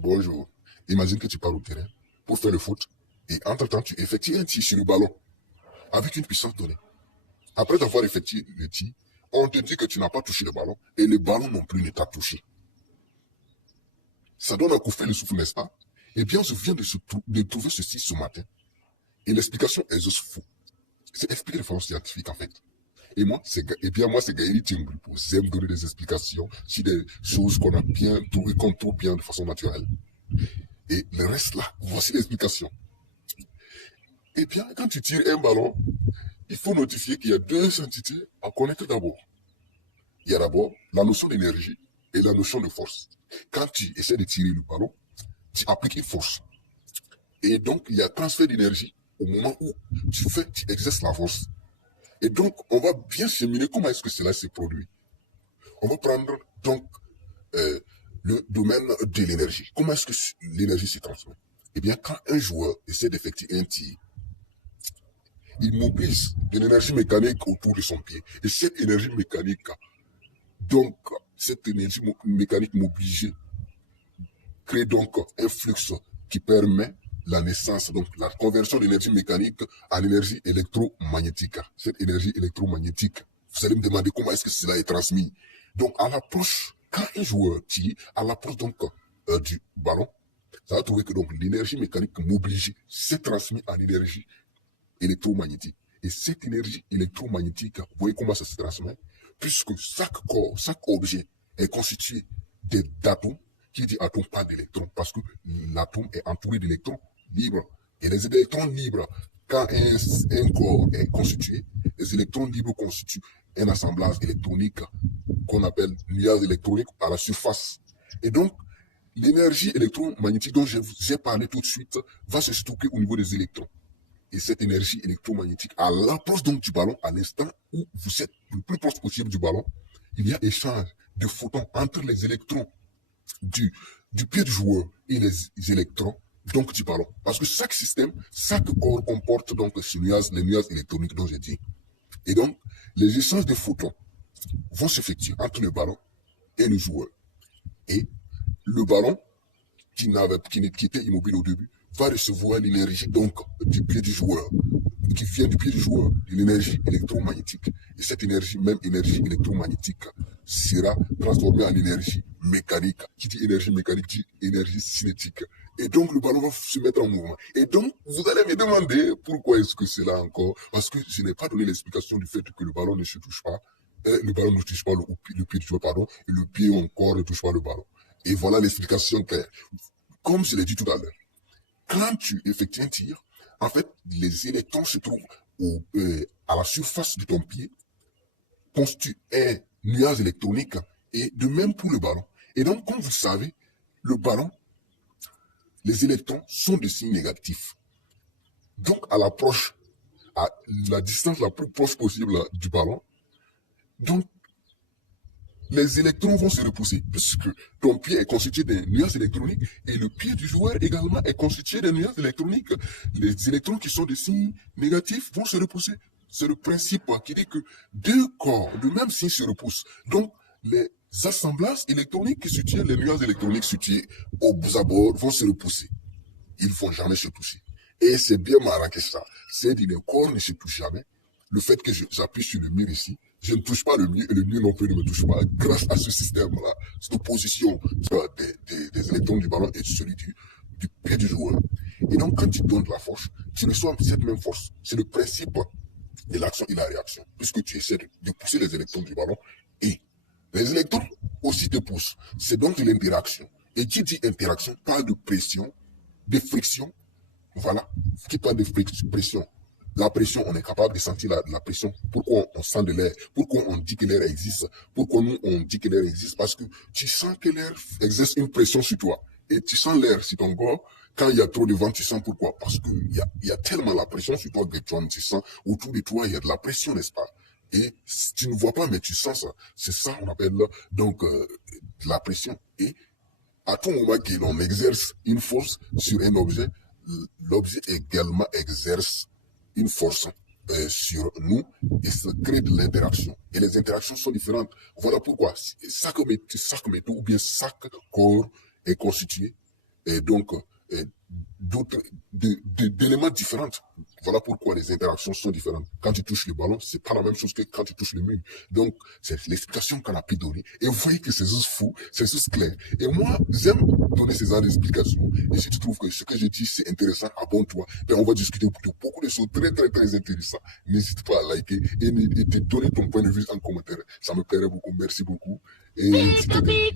Bonjour. Imagine que tu pars au terrain pour faire le foot et entre-temps, tu effectues un tir sur le ballon avec une puissance donnée. Après avoir effectué le tir, on te dit que tu n'as pas touché le ballon et le ballon non plus ne t'a touché. Ça donne un coup fait le souffle, n'est-ce pas? Eh bien, je viens de trouver ceci ce matin et l'explication est juste fou. C'est expliqué de façon scientifique en fait. Et moi, c'est Gaëli Timbripo. J'aime donner des explications sur des choses qu'on a bien trouvé, qu'on trouve bien de façon naturelle. Et le reste là, voici l'explication. Eh bien, quand tu tires un ballon, il faut notifier qu'il y a deux entités à connaître d'abord. Il y a d'abord la notion d'énergie et la notion de force. Quand tu essaies de tirer le ballon, tu appliques une force. Et donc, il y a transfert d'énergie au moment où tu exerces la force. Et donc, on va bien cheminer comment est-ce que cela se produit. On va prendre donc euh, le domaine de l'énergie. Comment est-ce que l'énergie se transmet? Eh bien, quand un joueur essaie d'effectuer un tir, il mobilise de l'énergie mécanique autour de son pied. Et cette énergie mécanique, donc, cette énergie mécanique mobilisée crée donc un flux qui permet la naissance, donc la conversion d'énergie mécanique à l'énergie électromagnétique. Cette énergie électromagnétique, vous allez me demander comment est-ce que cela est transmis. Donc, à l'approche, quand un joueur tire, à l'approche donc du ballon, ça va trouver que donc l'énergie mécanique mobilisée s'est transmise en énergie électromagnétique. Et cette énergie électromagnétique, vous voyez comment ça se transmet? Puisque chaque corps, chaque objet est constitué d'atomes. Qui dit atome parle d'électrons, parce que l'atome est entouré d'électrons libres. Et les électrons libres, quand un corps est constitué, les électrons libres constituent un assemblage électronique qu'on appelle nuage électronique à la surface. Et donc, l'énergie électromagnétique dont j'ai parlé tout de suite va se stocker au niveau des électrons. Et cette énergie électromagnétique, à l'approche donc du ballon, à l'instant où vous êtes le plus proche possible du ballon, il y a échange de photons entre les électrons du pied du joueur et les électrons donc du ballon. Parce que chaque système, chaque corps comporte donc les nuages électroniques dont j'ai dit. Et donc, les échanges de photons vont s'effectuer entre le ballon et le joueur. Et le ballon, qui était immobile au début, va recevoir l'énergie donc du pied du joueur, qui vient du pied du joueur, de l'énergie électromagnétique. Et cette énergie, même énergie électromagnétique, sera transformée en énergie mécanique. Qui dit énergie mécanique dit énergie cinétique. Et donc le ballon va se mettre en mouvement. Et donc, vous allez me demander pourquoi est-ce que c'est là encore? Parce que je n'ai pas donné l'explication du fait que le ballon ne se touche pas. Le ballon ne touche pas le pied du joueur, pardon, et le pied encore ne touche pas le ballon. Et voilà l'explication claire. Comme je l'ai dit tout à l'heure, quand tu effectues un tir, en fait, les électrons se trouvent à la surface de ton pied, constituent un nuage électronique, et de même pour le ballon. Et donc, comme vous savez, le ballon, les électrons sont de signe négatif. Donc, à l'approche, à la distance la plus proche possible du ballon, donc, les électrons vont se repousser, puisque ton pied est constitué d'un nuage électronique et le pied du joueur également est constitué d'un nuage électronique. Les électrons qui sont de signe négatif vont se repousser. C'est le principe qui dit que deux corps de même signe se repoussent. Donc, les assemblages électroniques qui soutiennent les nuages électroniques situés aux abords vont se repousser. Ils ne vont jamais se toucher. Et c'est bien marrant que ça. C'est dit, les corps ne se touchent jamais. Le fait que j'appuie sur le mur ici, je ne touche pas le mur et le mur non plus ne me touche pas. Grâce à ce système-là, cette opposition des électrons du ballon et celui du pied du joueur. Et donc, quand tu donnes de la force, tu reçois cette même force. C'est le principe de l'action et la réaction. Puisque tu essaies de pousser les électrons du ballon et les électrons aussi te poussent. C'est donc l'interaction. Et qui dit interaction parle de pression, de friction. Voilà. Qui parle de pression. La pression, on est capable de sentir la pression. Pourquoi on sent de l'air? Pourquoi on dit que l'air existe? Pourquoi nous, on dit que l'air existe? Parce que tu sens que l'air exerce une pression sur toi. Et tu sens l'air sur ton corps. Quand il y a trop de vent, tu sens pourquoi? Parce qu'il y a tellement la pression sur toi que tu sens autour de toi, il y a de la pression, n'est-ce pas? Et tu ne vois pas, mais tu sens ça. C'est ça qu'on appelle donc de la pression. Et à tout moment que l'on exerce une force sur un objet, l'objet également exerce une force sur nous et ça crée de l'interaction. Et les interactions sont différentes. Voilà pourquoi chaque métaux ou bien chaque corps est constitué et donc d'autres d'éléments différents. Voilà pourquoi les interactions sont différentes. Quand tu touches le ballon, c'est pas la même chose que quand tu touches le mur. Donc, c'est l'explication qu'on a pu donner. Et vous voyez que c'est juste fou, c'est juste clair. Et moi, j'aime donner ces genres d'explications. Et si tu trouves que ce que je dis, c'est intéressant, abonne-toi. Ben, on va discuter de beaucoup de choses très, très, très intéressantes. N'hésite pas à liker et te donner ton point de vue en commentaire. Ça me plairait beaucoup. Merci beaucoup. Et c'était